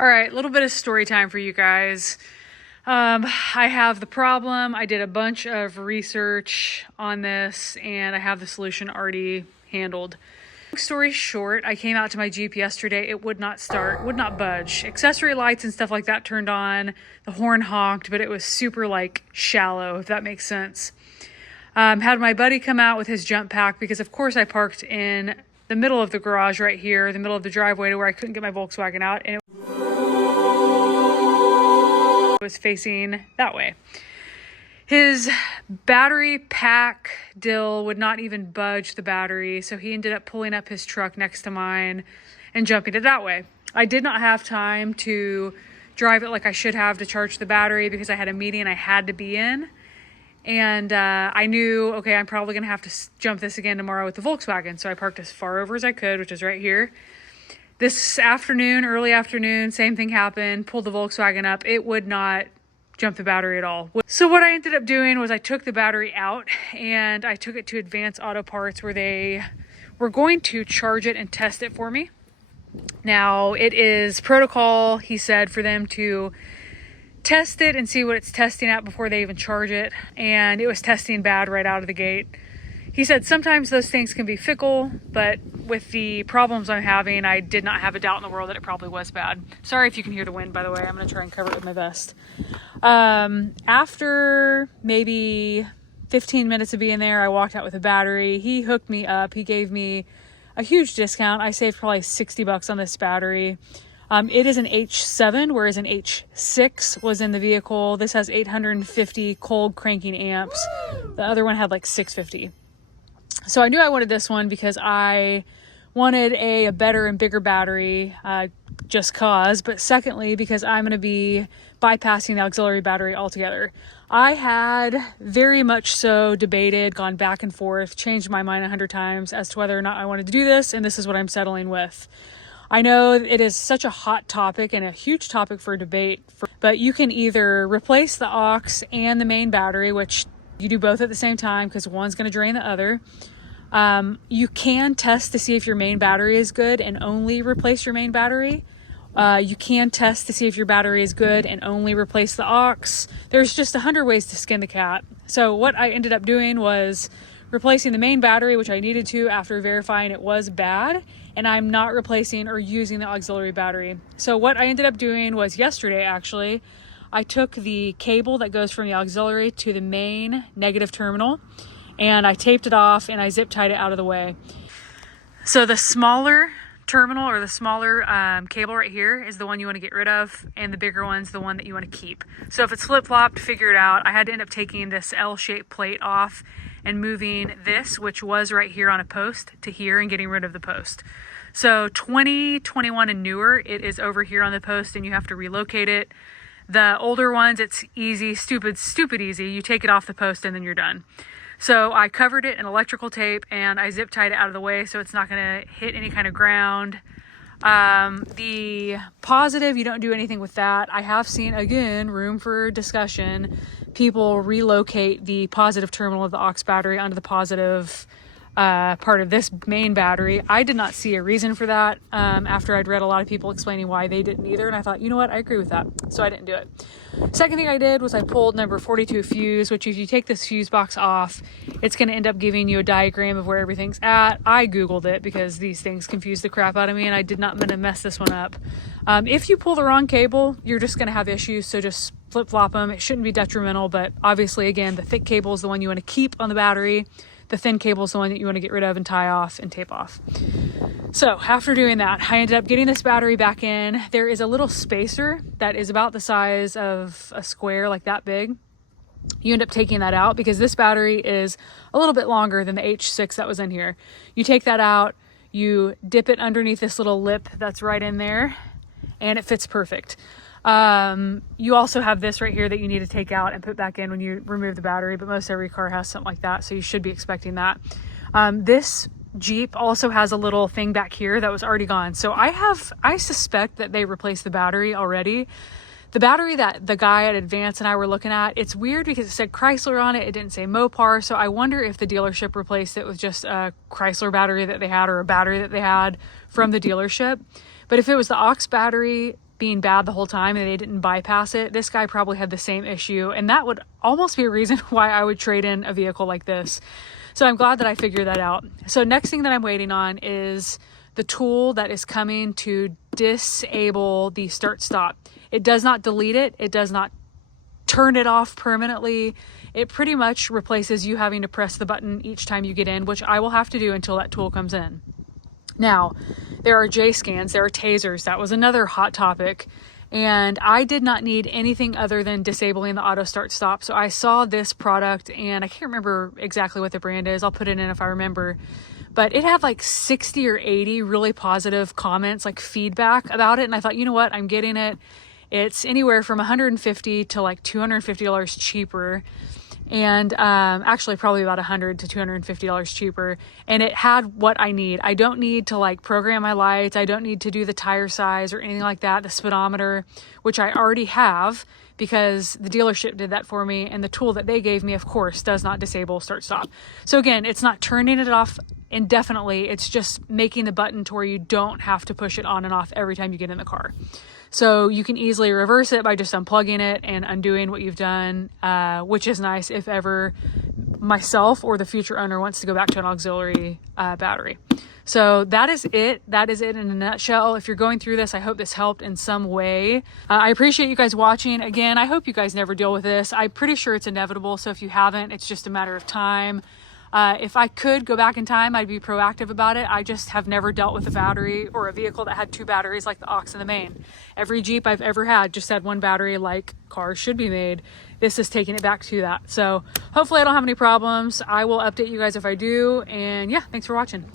All right, a little bit of story time for you guys. I have the problem. I did a bunch of research on this and I have the solution already handled. Long story short, I came out to my Jeep yesterday. It would not start, would not budge. Accessory lights and stuff like that turned on. The horn honked, but it was super shallow, if that makes sense. Had my buddy come out with his jump pack because of course I parked in the middle of the garage right here, the middle of the driveway to where I couldn't get my Volkswagen out, and it was facing that way. His battery pack dill would not even budge the battery, so he ended up pulling up his truck next to mine and jumping it that way. I did not have time to drive it like I should have to charge the battery because I had a meeting I had to be in. And I knew, okay, I'm probably going to have to jump this again tomorrow with the Volkswagen. So I parked as far over as I could, which is right here. This afternoon, early afternoon, same thing happened. Pulled the Volkswagen up. It would not jump the battery at all. So what I ended up doing was I took the battery out and I took it to Advance Auto Parts where they were going to charge it and test it for me. Now, it is protocol, he said, for them to test it and see what it's testing at before they even charge it, and it was testing bad right out of the gate. He said sometimes those things can be fickle, but with the problems I'm having, I did not have a doubt in the world that it probably was bad. Sorry if you can hear the wind, by the way. I'm going to try and cover it with my vest. After maybe 15 minutes of being there, I walked out with a battery. He hooked me up. He gave me a huge discount. I saved probably $60 on this battery. It is an H7, whereas an H6 was in the vehicle. This has 850 cold cranking amps. The other one had 650. So I knew I wanted this one because I wanted a better and bigger battery, just cause, but secondly, because I'm going to be bypassing the auxiliary battery altogether. I had very much so debated, gone back and forth, changed my mind 100 times as to whether or not I wanted to do this, and this is what I'm settling with. I know it is such a hot topic and a huge topic for debate, but you can either replace the aux and the main battery, which you do both at the same time because one's going to drain the other. You can test to see if your main battery is good and only replace your main battery. You can test to see if your battery is good and only replace the aux. There's just 100 ways to skin the cat. So what I ended up doing was replacing the main battery, which I needed to after verifying it was bad, and I'm not replacing or using the auxiliary battery. So what I ended up doing was yesterday, actually, I took the cable that goes from the auxiliary to the main negative terminal and I taped it off and I zip tied it out of the way. So the smaller terminal or the smaller cable right here is the one you want to get rid of, and the bigger one's the one that you want to keep. So if it's flip-flopped, figure it out. I had to end up taking this L-shaped plate off and moving this, which was right here on a post, to here and getting rid of the post. So 2021 and newer, it is over here on the post and you have to relocate it. The older ones, it's easy, stupid easy. You take it off the post and then you're done. So I covered it in electrical tape and I zip tied it out of the way so it's not going to hit any kind of ground. The positive, you don't do anything with that. I have seen, again, room for discussion, people relocate the positive terminal of the aux battery onto the positive part of this main battery. I did not see a reason for that after I'd read a lot of people explaining why they didn't either, and I thought, you know what, I agree with that, so I didn't do it. Second thing I did was I pulled number 42 fuse, which if you take this fuse box off, it's going to end up giving you a diagram of where everything's at. I googled it because these things confuse the crap out of me and I did not want to mess this one up. If you pull the wrong cable, you're just going to have issues, so just flip-flop them. It shouldn't be detrimental, but obviously, again, the thick cable is the one you want to keep on the battery. The thin cable is the one that you want to get rid of and tie off and tape off. So after doing that, I ended up getting this battery back in. There is a little spacer that is about the size of a square, like that big. You end up taking that out because this battery is a little bit longer than the H6 that was in here. You take that out, you dip it underneath this little lip that's right in there, and it fits perfect. You also have this right here that you need to take out and put back in when you remove the battery, but most every car has something like that, so you should be expecting that. This Jeep also has a little thing back here that was already gone. So I suspect that they replaced the battery already. The battery that the guy at Advance and I were looking at, it's weird because it said Chrysler on it. It didn't say Mopar. So I wonder if the dealership replaced it with just a Chrysler battery that they had or a battery that they had from the dealership. But if it was the aux battery, being bad the whole time and they didn't bypass it, this guy probably had the same issue. And that would almost be a reason why I would trade in a vehicle like this. So I'm glad that I figured that out. So next thing that I'm waiting on is the tool that is coming to disable the start stop. It does not delete it. It does not turn it off permanently. It pretty much replaces you having to press the button each time you get in, which I will have to do until that tool comes in. Now, there are J-scans, there are tasers. That was another hot topic. And I did not need anything other than disabling the auto start stop. So I saw this product and I can't remember exactly what the brand is. I'll put it in if I remember. But it had like 60 or 80 really positive comments, like feedback about it. And I thought, you know what, I'm getting it. It's anywhere from $150 to like $250 cheaper. And actually probably about $100 to $250 cheaper. And it had what I need. I don't need to like program my lights. I don't need to do the tire size or anything like that. The speedometer, which I already have because the dealership did that for me. And the tool that they gave me, of course, does not disable start stop. So again, it's not turning it off indefinitely. It's just making the button to where you don't have to push it on and off every time you get in the car. So you can easily reverse it by just unplugging it and undoing what you've done, which is nice if ever myself or the future owner wants to go back to an auxiliary battery. So that is it. That is it in a nutshell. If you're going through this, I hope this helped in some way. I appreciate you guys watching. Again, I hope you guys never deal with this. I'm pretty sure it's inevitable. So if you haven't, it's just a matter of time. If I could go back in time, I'd be proactive about it. I just have never dealt with a battery or a vehicle that had two batteries like the aux and the main. Every Jeep I've ever had just had one battery like cars should be made. This is taking it back to that. So hopefully I don't have any problems. I will update you guys if I do. And yeah, thanks for watching.